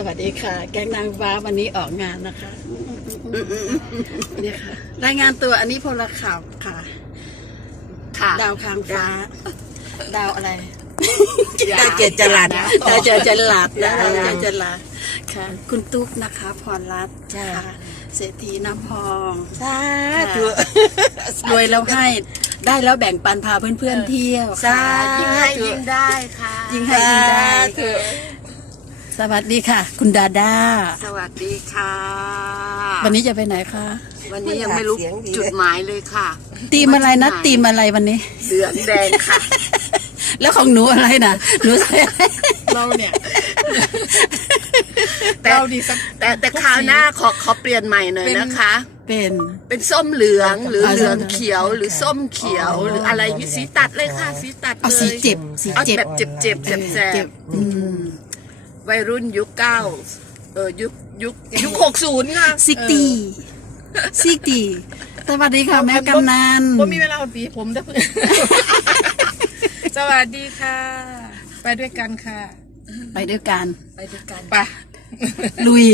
สวัสดีค่ะ แก๊งนางฟ้าวันนี้ออกงานนะคะนี่ค่ะรายงานตัวอันนี้พลข่าวค่ะ ค่ะ ดาวค้างฟ้า ดาวอะไรดาวเจ็ดจรัสดาวเจอจรัสนะดาวดาวเจอจรัสค่ะ คุณตุ๊กนะคะ พรรัตน์ใช่ค่ะเศรษฐีน้ำพองสาธุรวยแล้วให้ได้แล้วแบ่งปันพาเพื่อนๆเที่ยวสาค่ะยิ่งให้ยิ่งได้ค่ะ ยิ่งให้ยิ่งได้ สาธุสวัสดีค่ะ คุณดาดา สวัสดีค่ะ วันนี้จะไปไหนคะ วันนี้ยังไม่รู้จุดหมายเลยค่ะ ตีมอะไรนะตีมอะไรวันนี้เหลืองแดงค่ะ แล้วของหนูอะไรนะหนูใส่อะไรเราเนี่ยแต่เราดีสักแต่แต่คราวหน้าขอขอเปลี่ยนใหม่หน่อยเป็นนะคะ เป็นเป็นส้มเหลืองหรืออ่าเหลืองเขียวหรือส้มเขียวหรืออะไรอย่างงี้สีตัดเลยค่ะ สีตัดเอาเลยสีเจ็บสีเอาเจ็บแบบเจ็บเจ็บแสบแสเจ็บบอืม วัยรุ่นยุคเก้าเออยุคยุคยุคหกศูนย์ค่ะซิกตี้ซิกตี้สวัสดีค่ะแม่กำนันผมมีเวลาเอาปีผมได้เพื่อนสวัสดีค่ะ ไปด้วยกันค่ะ ไปด้วยกัน ไปด้วยกันไปลุย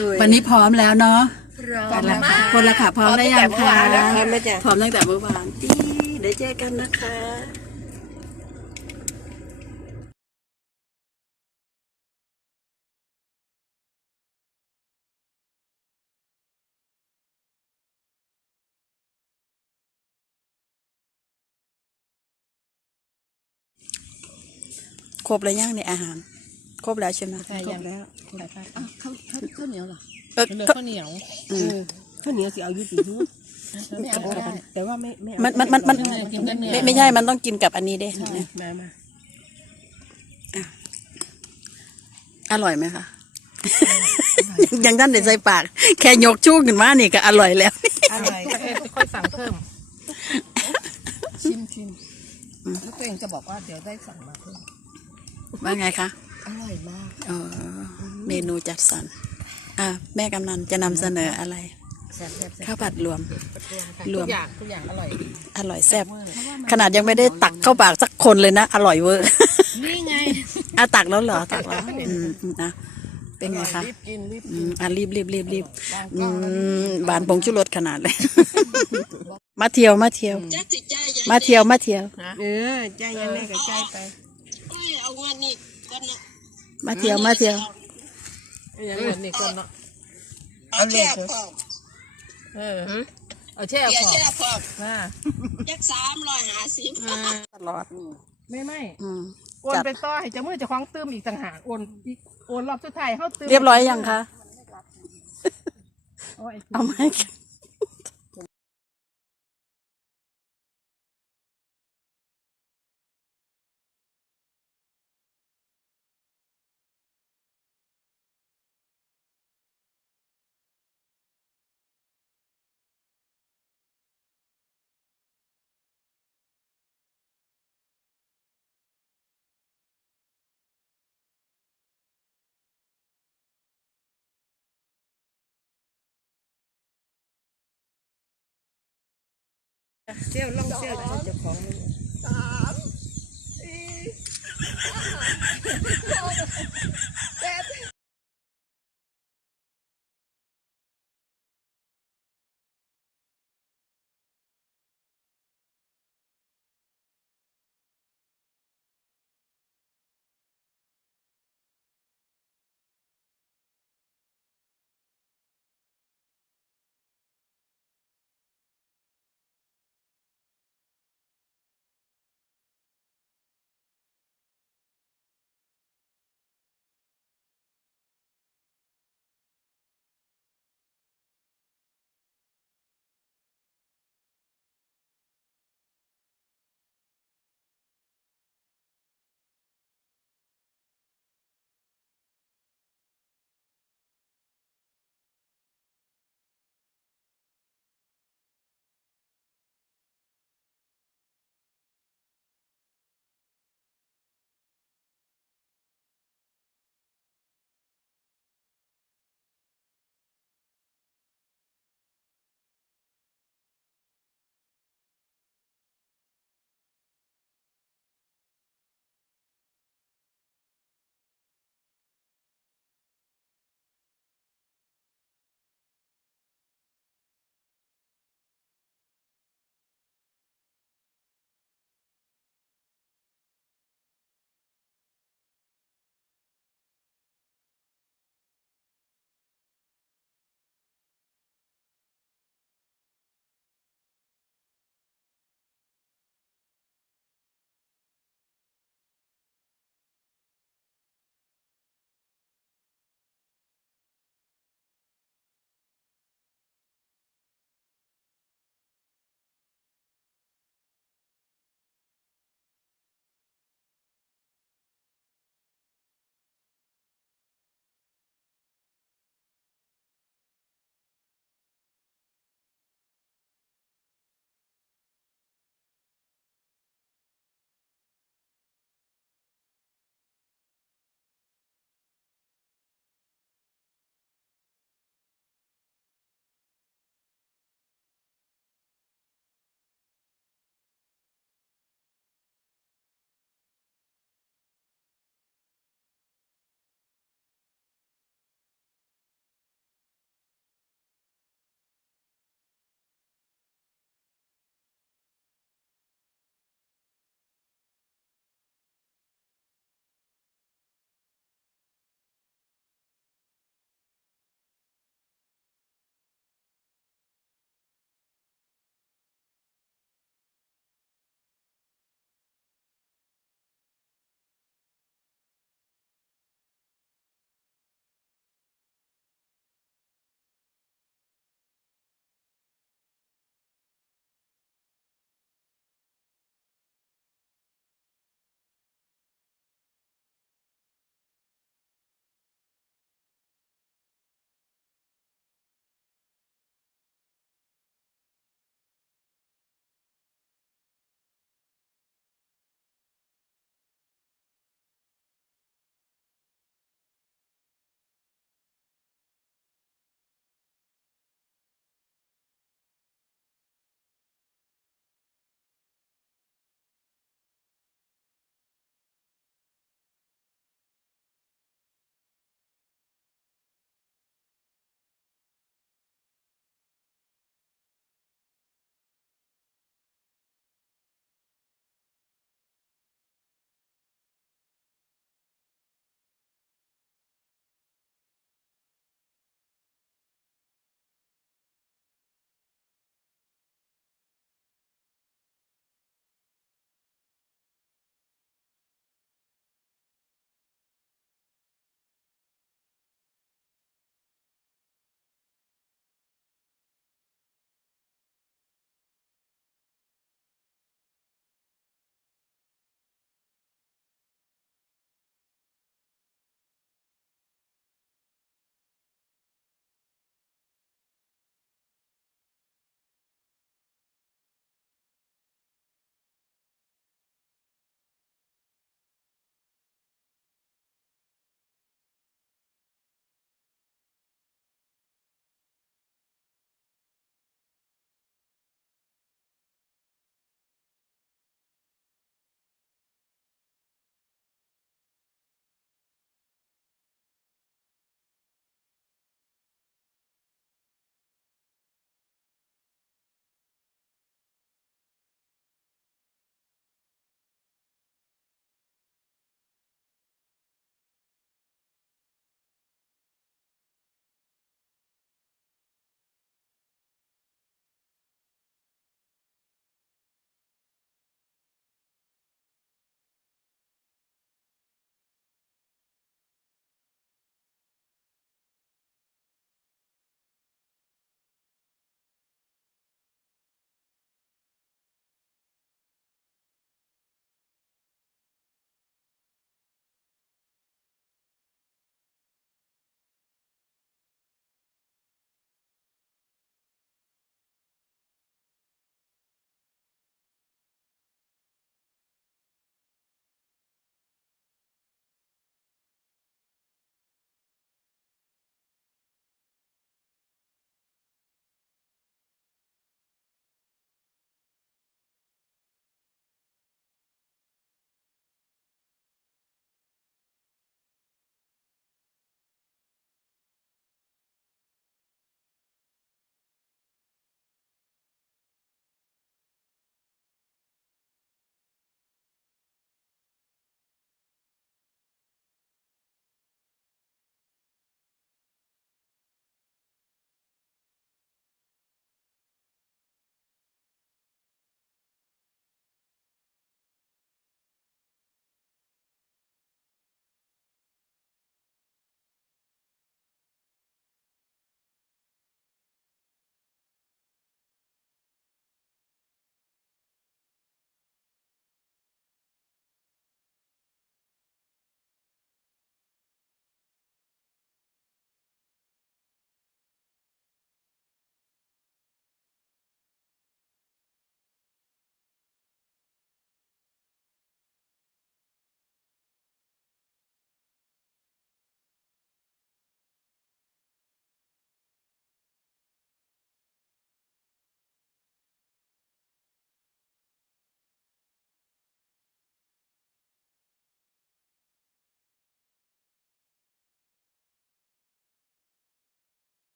ลุยวันนี้พร้อมแล้วเนาะพร้อมแล้วมาค่ะกคนละค่ะพร้อมได้ยังคะพร้อมแล้วจ้ะพร้อมตั้งแต่เมื่อวานดีเดี๋ยวเจอกันนะคะ ครบแล้วยังในอาหาร ครบแล้วใช่ไหมใช่ยังแล้วไปไปอะข้าวข้าวข้าวเหนียวเหรอเออเหลือก็ข้าวเหนียวอืมข้าวเหนียวสิเอาอยู่ติดไม่เอาก็ได้แต่ว่าไม่ไม่เอามันมันมันมันกินได้เนี่ยไม่ไม่ใช่มันต้องกินกับอันนี้เด้มามาอร่อยไหมคะยังท่านเด็ดใส่ปาก แค่ยกชู้ขึ้นมานี่ก็อร่อยแล้วอร่อยเอ้ยค่อยๆสั่งเพิ่ม ชิมชิมแล้วตัวเองจะบอกว่าเดี๋ยวได้สั่งมาเพิ่ม ว่าไงคะ อร่อยมาก เออเมนูจัดสรรอะแม่กำนันจะนำเสนออะไร แซ่บแซ่บแซ่บข้าวผัดรวมรทุวมกอย่างทุกอย่างอร่อย อร่อยแซ่บขนาดยังไม่ได้ตักเข้าปากสักคนเลยนะ อร่อยเวอร์ นี่ไงอะตักแล้วเหรอตักแล้วอืมอืมอะเป็นไงคะรีบกินรีบอืมอะรีบรีบรีบรีบอืมหวานผงชูรสขนาดเลย มาเที่ยวมาเที่ยว มาเที่ยวมาเที่ยว เออใจยังไงก็ใจไป มาเที่ยวมาเที่ยวอย่างเหมือนนี่คนเนาะเอาเลยเถอะเออเอาแช่พออ่าจักสามร้อยห้าสิบตลอดไม่ไม่อืมโอนจัดไปต่อให้เจะมือเจะคล้าของตื้มอีกต่างหากโอนอีกโอนรอบสุดท้ายเขาตื้มเรียบร้อยยังคะโอ้ยเอาไหม เซี่ยวล่องเซี่ยวเจ้าของสามสี่